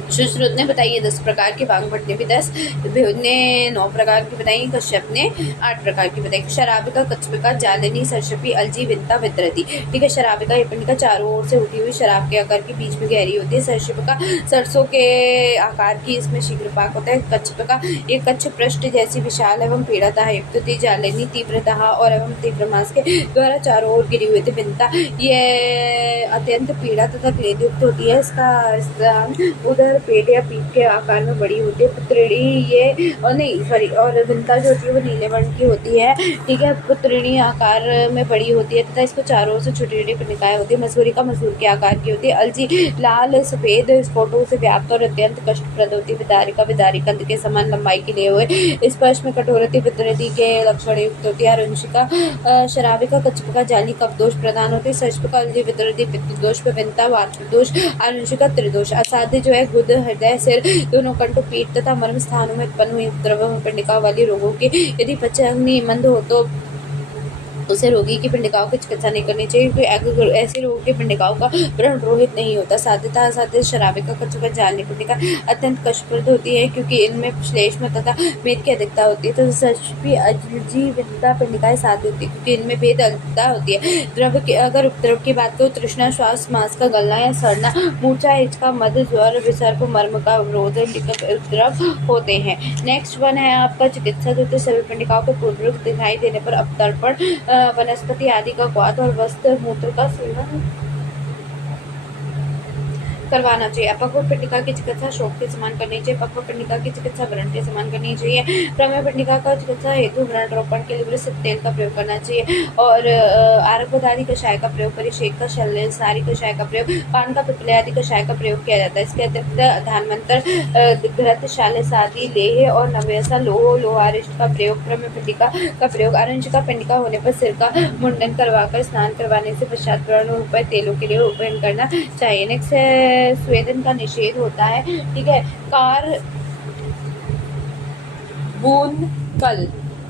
सुश्रुत ने बताई है 10 प्रकार की, वाग्भट ने भी 10, विहुद ने 9 प्रकार की बताई, कश्यप ने 8 प्रकार की बताई। शराबिका, कच्छपिका, जालिनी, सरसपी, अलजी, विंता, विद्रति। ठीक है, शराबिका ये पिंडिका चारों ओर से उठी हुई शराब के आकार के बीच में गहरी होती है। सरसपिका सरसों के आकार की, इसमें शीघ्र पाक होता है। कच्छपिका ये कच्छ पृष्ठ जैसी विशाल एवं पीड़ादाह युक्त होती है। जालिनी तीव्रदाह और एवं तीव्र मांस के द्वारा चारों ओर गिरी हुई थी। विंता ये अत्यंत पीड़ा तथा क्लेद युक्त होती है। इसका स्थान उधर पेट या पीठ के आकार में बड़ी होती है। पुत्रिणी ये और नहीं सॉरी और विंता जो होती है वो नीले वर्ण की होती है, ठीक है। पुत्रिणी आकार में बड़ी होती है तथा इसको चारों से छोटी छोटी कणिकाएं होती है। मसूरिका मसूर के आकार की होती है। अलजी लाल सफेद स्पॉटों से व्याप्त और अत्यंत कष्टप्रद होती है। विदारिका विदारी कंद के समान लंबाई के लिए हुए स्पर्श में कठोरती वितरती के लक्षण युक्त होती है। अरुंशिका शराबिका कच्छपिका जाली कपदोष प्रदान होती है। सशपिका अलजी वितरती पित्तदोष विभिन्नता वातदोष आनुषिका त्रिदोष। असाध्य जो है गुद हृदय सिर दोनों कंठ पीठ तथा मर्म स्थानों में उत्पन्न हुई द्रव पिंडिका वाली रोगों के यदि पचन मंद हो तो उसे रोगी की पिंडिकाओं की चिकित्सा नहीं करनी चाहिए, क्योंकि ऐसे रोगों की पिंडिकाओं का व्रण रोहित नहीं होता। साध्यता असाध्य शराबिका कच्छपिका जाली पिंडिका अत्यंत कष्टप्रद होती है, क्योंकि इनमें श्लेष्म तथा मेद की अधिकता होती है। तो सचपी अजी विद्या पिंडिकाएं साध्य होती है, क्योंकि इनमें भेद अधिकता होती है। द्रव की अगर उपद्रव की बात करो, तृष्णा श्वास मांस का गलना या सड़ना, मूर्छा हिचका मद ज्वर विसर्प मर्म का अवरोध उपद्रव होते हैं। नेक्स्ट वन है आपका चिकित्सा जो सभी पिंडिकाओं के पूर्वक दिखाई देने पर अपतर्पण वनस्पति आदि का क्वाथ और वस्त्र मूत्र का सेवन करवाना चाहिए। अपक्व पिंडिका की चिकित्सा शोक के समान करनी चाहिए। पक्व पिंडिका की चिकित्सा व्रण के समान करनी चाहिए। प्रमेय पिंडिका का चिकित्सा हेतु व्रण रोपण के लिए वृषभ तेल का प्रयोग करना चाहिए और आरकदारी कषाय का प्रयोग, परिषेक का शल्य सारी कषाय का प्रयोग, पान का पिपले आदि कषाय का प्रयोग किया जाता है। इसके अतिरिक्त धानमंत्र घृत शालस आदि लेह और नवेसा लोह लोहारिष्ट का प्रयोग, प्रमेय पिंडिका का प्रयोग। आरंशिका पिंडिका होने पर सिर का मुंडन करवाकर स्नान करवाने से पश्चात व्रण रूपये तेलों के लिए उपयोग करना चाहिए। नेक्स्ट है स्वेदन का निषेध होता है, ठीक है।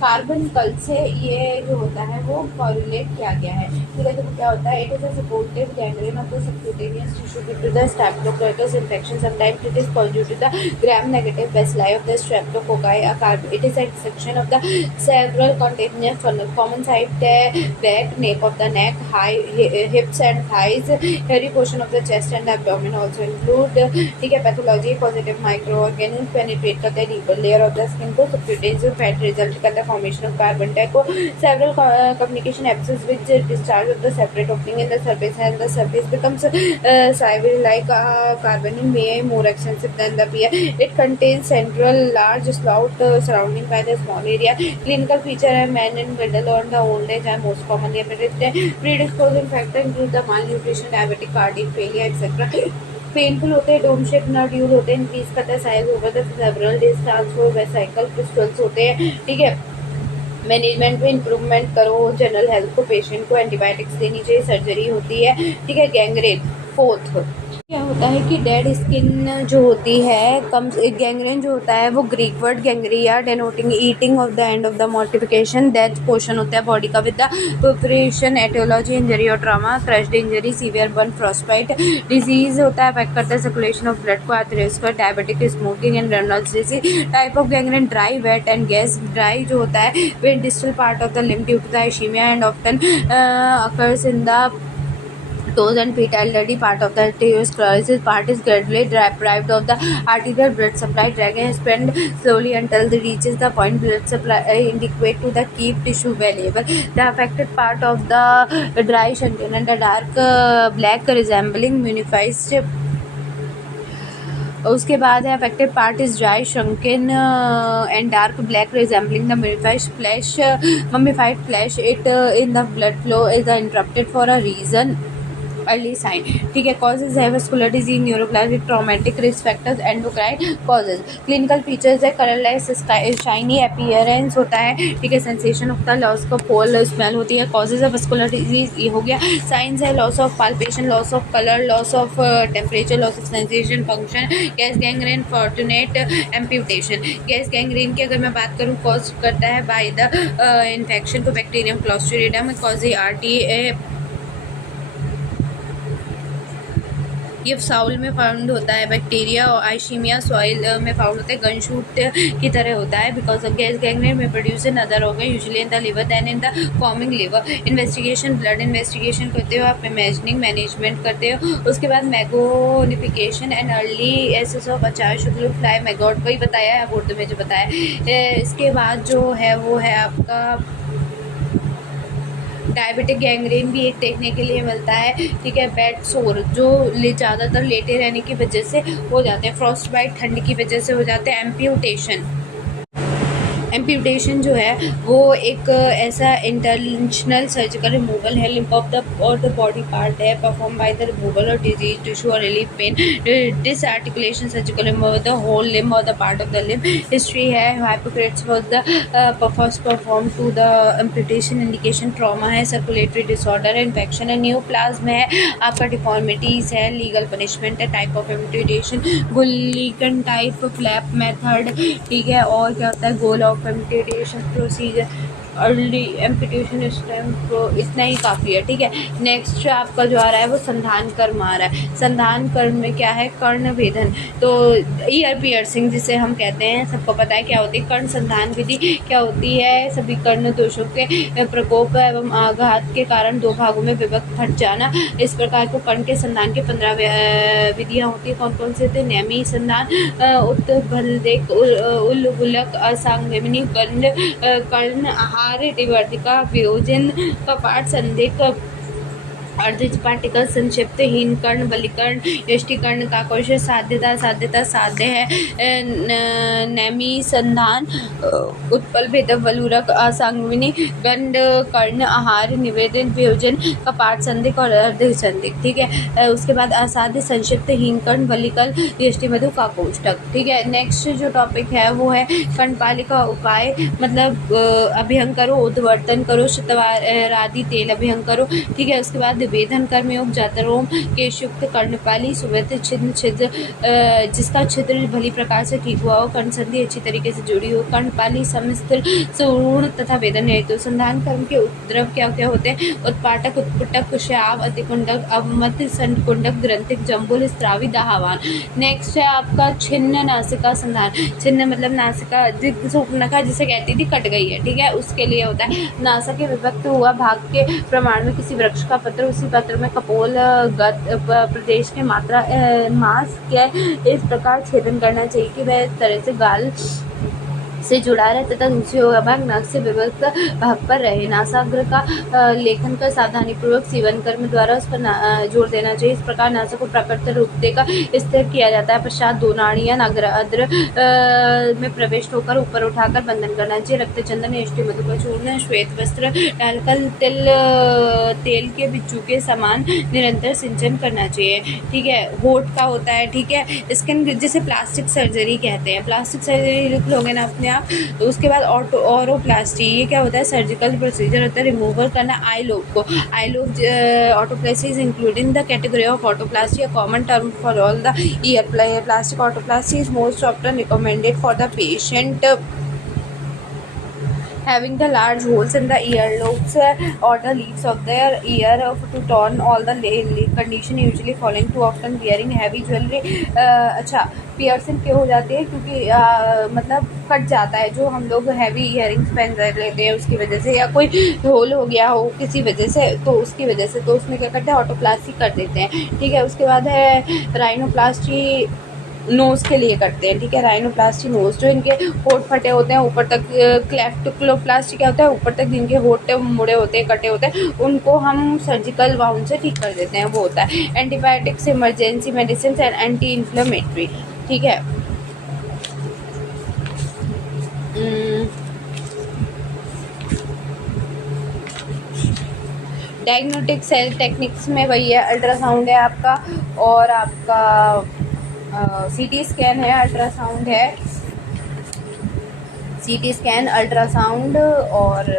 कार्बन कल से ये जो होता है वो कॉरिलेट किया गया है, ठीक है। तो क्या होता है, it is a supportive gangrene of the subcutaneous tissue due to the streptococcus infection, sometimes it is called due to the gram negative bacilli of the streptococci. It is a section of the several contagious funnel. Common site है back, nape of the neck, hips and thighs, hairy portion of the chest and the abdomen also include, ठीक है। Pathology positive microorganism penetrate करते हैं deeper layer of the skin को, subcutaneous fat result करता है formation of carbon type, several communication abscess which discharge of the separate opening in the surface and the surface becomes slivery like carbon may more extensive than the pear. It contains central large slough surrounding by the small area. Clinical feature है men in middle or the old age are most commonly apparent. Predisposing factor include the malnutrition, diabetic, cardiac failure etc. Painful होते हैं, dome shape nodule होते हैं, increase करता है size over the several days, transfer vesicle crystals होते हैं, ठीक है। मैनेजमेंट में इंप्रूवमेंट करो, जनरल हेल्थ को पेशेंट को एंटीबायोटिक्स देनी चाहिए, सर्जरी होती है, ठीक है। गैंग्रेन फोर्थ क्या होता है कि डेड स्किन जो होती है कम, गैंग्रेन जो होता है वो Greek word gangraina denoting eating of the end of the mortification, death portion होता है बॉडी का with the preparation, aetiology injury और trauma, crushed injury, severe burn, frostbite, disease होता है अफेक्ट करता है सर्कुलेशन ऑफ ब्लड को, arthritis, diabetic, smoking and Raynaud's disease. Type of gangrene dry, wet and gas. Dry जो होता है when distal part of the limb due to the आइशीमिया and often occurs in the toes and feet. Elderly part of the arteriosclerosis part is gradually deprived of the arterial blood supply, dragging spend slowly until it reaches the point blood supply inadequate to the keep tissue available. The affected part of the dry shrunken and the dark black resembling munifies. उसके बाद है affected part is dry shrunken and dark black resembling the mummified flesh it in the blood flow is interrupted for a reason early sign, ठीक है। Causes है vascular disease, neuroplastic, traumatic, risk factors, endocrine causes. Clinical features है colourless shiny appearance होता है, ठीक है। Sensation of the loss of foul smell होती है। कॉजेज है वेस्कुलर डिजीज ये हो गया। साइंस है loss of palpation, loss of colour, loss of temperature, loss of sensation, function. Gas gangrene, fortunate amputation. Gas gangrene की अगर मैं बात करूँ कॉज करता है बाय द इन्फेक्शन को बैक्टीरियम क्लोस्ट्रीडियम, कॉज आरटी ये साउल में फाउंड होता है बैक्टीरिया, और आइशीमिया सॉइल में फाउंड होता है, गनशूट की तरह होता है बिकॉज ऑफ गैस गैंग्रीन में produce in other organ usually in the liver then in the forming liver. Investigation blood investigation करते हो आप, इमेजिनिंग मैनेजमेंट करते हो। उसके बाद magnification and early access of अचार शुक्ल फ्लाई मैगोट वही बताया है उर्दू में जो बताया। इसके बाद जो है वो है आपका डायबिटिक गैंग्रीन भी एक देखने के लिए मिलता है, ठीक है। बेड सोर जो ज़्यादातर लेटे रहने की वजह से हो जाते हैं। फ्रॉस्ट बाइट ठंड की वजह से हो जाते हैं। एम्प्यूटेशन जो है वो एक ऐसा इंटेंशनल सर्जिकल रिमूवल है लिम्ब ऑफ द और द बॉडी पार्ट है परफॉर्म बाय द रिमूवल और डिजीज टिश्यू और relief pain disarticulation surgical removal the whole limb और the part of the limb. History है Hippocrates was the first perform to the amputation. Indication trauma है, circulatory disorder है, infection है, neoplasm है, आपका deformities है, legal punishment है, type of amputation guillotine type flap method, ठीक है। और क्या होता है goal of amputation procedure early amputation stem को इतना ही काफ़ी है, ठीक है। नेक्स्ट आपका जो आ रहा है वो संधान कर्म आ रहा है। संधान कर्म में क्या है कर्ण भेदन, तो ईयर पियर्सिंग जिसे हम कहते हैं, सबको पता है क्या होती है। कर्ण संधान विधि क्या होती है, सभी कर्ण दोषों के प्रकोप एवं आघात के कारण दो भागों में विभक्त हट जाना। इस प्रकार को कर्ण के संधान के 15 विधियाँ होती है। कौन कौन से थे, नेमी संधान, उत्तभल्दिक, उल्बुलक, असांगमिनी, कर्ण आहार, दिवर्तिका, वियोजन, कपाट, संधिक, अर्धपाटिका, संक्षिप्त, हीन कर्ण, बलिकर्ण, यष्टिकर्ण, काकोश, साध्यता साध्य है, नेमी संधान, उत्पल भेद, वलूरक, असांगविनी, गंड, कर्ण आहार, निवेदन, वियोजन, कपाट, संधिक और अर्धसंधिक, ठीक है। उसके बाद असाध्य, संक्षिप्त, हीन कर्ण, बलिकल, यष्टि मधु, काकोष्ठक, ठीक है। नेक्स्ट जो टॉपिक है वो है कर्णपालिका उपाय, मतलब अभ्यंग करो, उद्वर्तन करो, शतवारादि तेल अभ्यंग करो, ठीक है। उसके बाद वेदन कर्मयोग, जातरोम, केशयुक्त, कर्णपाली, सुवृत, छिद्र, जिसका छिद्र भली प्रकार से ठीक हुआ हो, कर्ण संधि अच्छी तरीके से जुड़ी हो, कर्णपाली, समस्त्र, सुवर्ण तथा वेदन हेतु। संधान कर्म के उपद्रव क्या क्या होते हैं, उत्पाटक, उत्पुटक, श्याव, अतिकुंडक, अवमत, संकुंडक, ग्रंथिक, जम्बुल, स्त्रावी, दाहवान। नेक्स्ट है आपका छिन्न नासिका संधान। छिन्न मतलब नासिका सुपर्णखा जिसे कहती थी कट गई है, ठीक है, उसके लिए होता है। नासा के विभक्त हुआ भाग के प्रमाण में किसी वृक्ष का पत्र, उसी पत्र में कपोल प्रदेश के मात्रा मांस के इस प्रकार छेदन करना चाहिए कि वह इस तरह से गाल से जुड़ा रहे तथा दूसरी भाग नाक से विभक्त भाग पर रहे। नासाग्र का लेखन कर सावधानी पूर्वक सीवन कर्म द्वारा उस पर जोर देना चाहिए। इस प्रकार नासा को प्राकृतिक रूप देकर स्थिर किया जाता है। पश्चात दो नाड़ियां नाग्राद्र में प्रवेश होकर ऊपर उठाकर बंधन करना चाहिए। रक्तचंदन, यष्टि मधु का चूर्ण, श्वेत वस्त्र डालकर तेल के बिच्छू के समान निरंतर सिंचन करना चाहिए, ठीक है। होठ का होता है, ठीक है। स्किन जिसे प्लास्टिक सर्जरी कहते हैं, प्लास्टिक सर्जरी लिख लोगे ना अपने आप। तो उसके बाद ऑरोप्लास्टी, ये क्या होता है सर्जिकल प्रोसीजर होता है रिमूवल करना आई लोब को। Eye lobe otoplasty is including the category of otoplasty, a common term for all the ear. Plastic otoplasty is most often recommended for the patient having the large holes in the earlobes or the leaves of their ear to turn all the condition usually following too often wearing heavy jewelry। अच्छा piercing क्यों हो जाती है, क्योंकि मतलब cut जाता है जो हम लोग हैवी इयरिंग्स पहन लेते हैं उसकी वजह से, या कोई होल हो गया हो किसी वजह से तो उसकी वजह से, तो उसमें क्या करते हैं ऑटोप्लास्टी कर देते हैं, ठीक है। उसके बाद है राइनोप्लास्टी, नोज़ के लिए करते हैं, ठीक है। राइनोप्लास्टी नोज़, जो इनके होठ फटे होते हैं ऊपर तक, क्लेफ्टोप्लास्टी क्या होता है ऊपर तक जिनके होठ मुड़े होते हैं कटे होते हैं उनको हम सर्जिकल वाउंड से ठीक कर देते हैं, वो होता है। Antibiotics, emergency medicine and anti inflammatory, ठीक है। डायग्नोस्टिक सेल टेक्निक्स में वही है, अल्ट्रासाउंड है आपका, और आपका सीटी स्कैन है, अल्ट्रासाउंड है, सीटी स्कैन, अल्ट्रासाउंड, और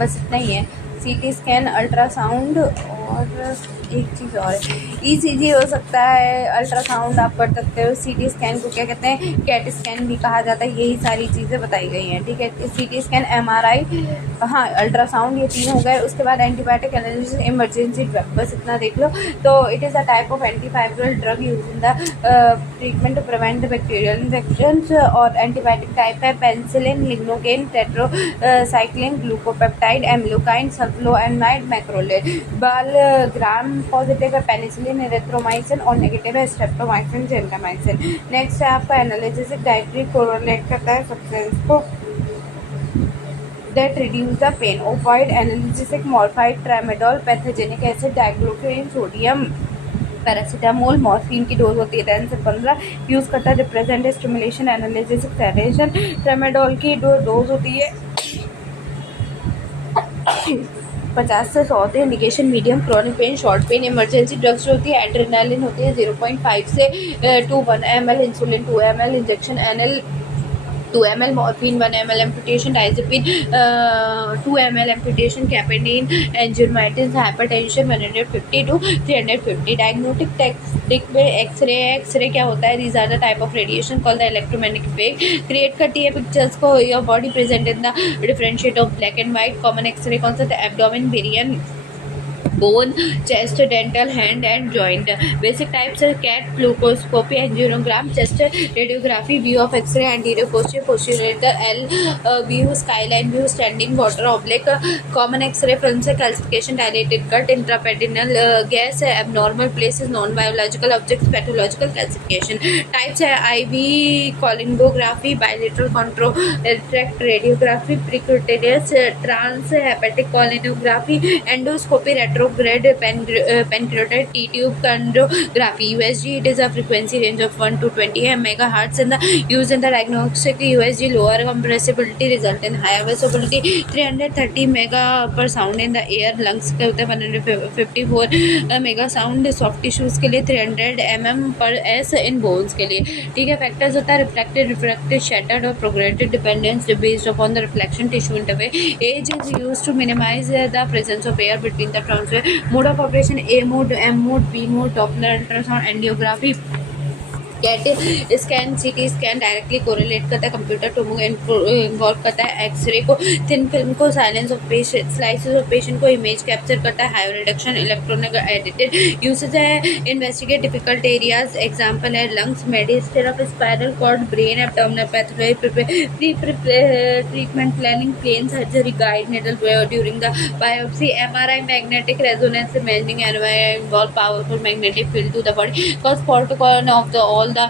बस इतना ही है। सीटी स्कैन, अल्ट्रासाउंड, और एक चीज़ और है ईसीजी हो सकता है, अल्ट्रासाउंड आप कर सकते हो। सीटी स्कैन को क्या कहते हैं, कैट स्कैन भी कहा जाता है। यही सारी चीज़ें बताई गई हैं, ठीक है। सीटी स्कैन, एमआरआई, हाँ अल्ट्रासाउंड, ये तीन हो गए। उसके बाद एंटीबायोटिक एनालिसिस, इमरजेंसी ड्रग, बस इतना देख लो। तो it is a type of antifebrile drug use in the treatment to prevent bacterial infections. और एंटीबायोटिक टाइप है penicillin, lignocaine, tetracycline, glycopeptide, amlocaine, sulphonamide, macrolide. बाल ग्राम पॉजिटिव है पेनिसिलिन, एरिथ्रोमाइसिन, और नेगेटिव है स्ट्रेप्टोमाइसिन, जेंटामाइसिन। नेक्स्ट है आपका analysis, dietary कोरोलेट करता है सब्सटेंस को, that reduce the pain. Opioid analgesic, morphine, tramadol, pathogenic acid, diclofenac, sodium, paracetamol, morphine की डोज होती है 10 से 15 यूज़ करता है। Represent stimulation, analysis, sedation. Tramadol की डोज होती है 50 से 100 होते हैं। Indication medium chronic pain, short pain. Emergency drugs होती है एड्रेनालिन होती है 0.5 से 1 ml, insulin 2 ml, injection NL 2 ml, morphine 1 ml, amputation diazepam 2 ml, amputation कैपेनिन, एंजियोमाइटिस, हाइपरटेंशन 150 to 350। डायग्नोस्टिक टेक्निक में एक्सरे क्या होता है? These are the type of radiation called the electromagnetic wave. Create करती है पिक्चर्स को your body present in the differentiate of black and white. Common X-ray कौन सा था? एब्डोमेन, वेरियन, bone, chest, dental, hand and joint. Basic types है CAT, fluoroscopy, angiogram, chest radiography, view of X-ray, anterior posterior, posterior L view, skyline view, standing water oblique. Common x ray film से calcification, dilated cut, intraperitoneal gas, abnormal places, non biological objects, pathological calcification. Types है IV cholangiography, bilateral contract radiography, percutaneous, trans hepatic cholangiography, endoscopy, retrograde pancreatic T-tube chondrography. USG, it is a frequency range of 1 to 20 megahertz in the used in the diagnostic. USG lower compressibility result in higher visibility 330 mega per sound in the air. lungs के होते हैं 154 mega sound. Soft tissues के लिए 300 mm per s in bones के लिए. ठीक है. Factors होता है रिफ्लेक्टेड, रिफ्रैक्टेड, शैटर्ड और propagated dependence based upon the reflection tissue interface. Edge is used to minimise the presence of air between the transfer. Mode of operation A mode, M mode, B mode, Doppler ultrasound, angiography, CAT scan, CT scan directly correlate करता है computer tomography involve करता है X-ray को, thin film को, silence of patient, slices of patient को image capture करता है, high reduction, electronic edited. Usage है इन्वेस्टिगेट डिफिकल्ट एरियाज. एग्जांपल है lungs, mediastinum of spinal cord, brain, abdominal pathology, pre treatment planning, plan surgery, guide needle during the biopsy, MRI, magnetic resonance imaging involve powerful magnetic field to the body. Cause protocol of the all the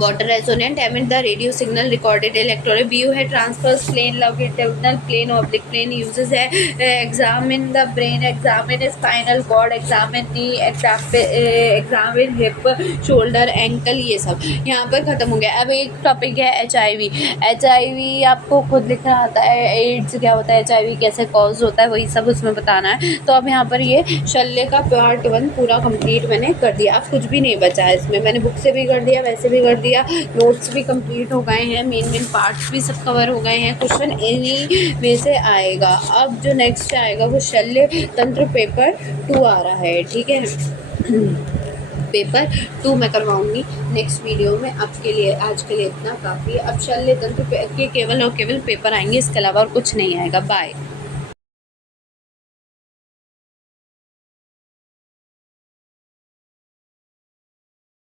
water resonant emit the radio signal recorded electronic view है transverse plane, longitudinal plane, oblique plane. uses है examine the brain, examine spinal cord, examine knee, examine hip, shoulder, ankle. ये सब यहाँ पर खत्म हो गया. अब एक टॉपिक है HIV. HIV आपको खुद लिखना आता है. एड्स क्या होता है, HIV कैसे कॉज होता है, वही सब उसमें बताना है. तो अब यहाँ पर ये शल्य का पार्ट 1 पूरा कंप्लीट मैंने कर दिया. अब कुछ भी नहीं बचा है इसमें. मैंने बुक से भी कर दिया, वैसे भी कर दिया, नोट्स भी कंप्लीट हो गए हैं, मेन पार्ट्स भी सब कवर हो गए हैं. क्वेश्चन इन्हीं में से आएगा. अब जो नेक्स्ट आएगा वो शल्य तंत्र पेपर 2 आ रहा है. ठीक है. पेपर 2 मैं करवाऊंगी नेक्स्ट वीडियो में. आपके लिए आज के लिए इतना काफ़ी. अब शल्य तंत्र के केवल और केवल पेपर आएंगे, इसके अलावा और कुछ नहीं आएगा. बाय.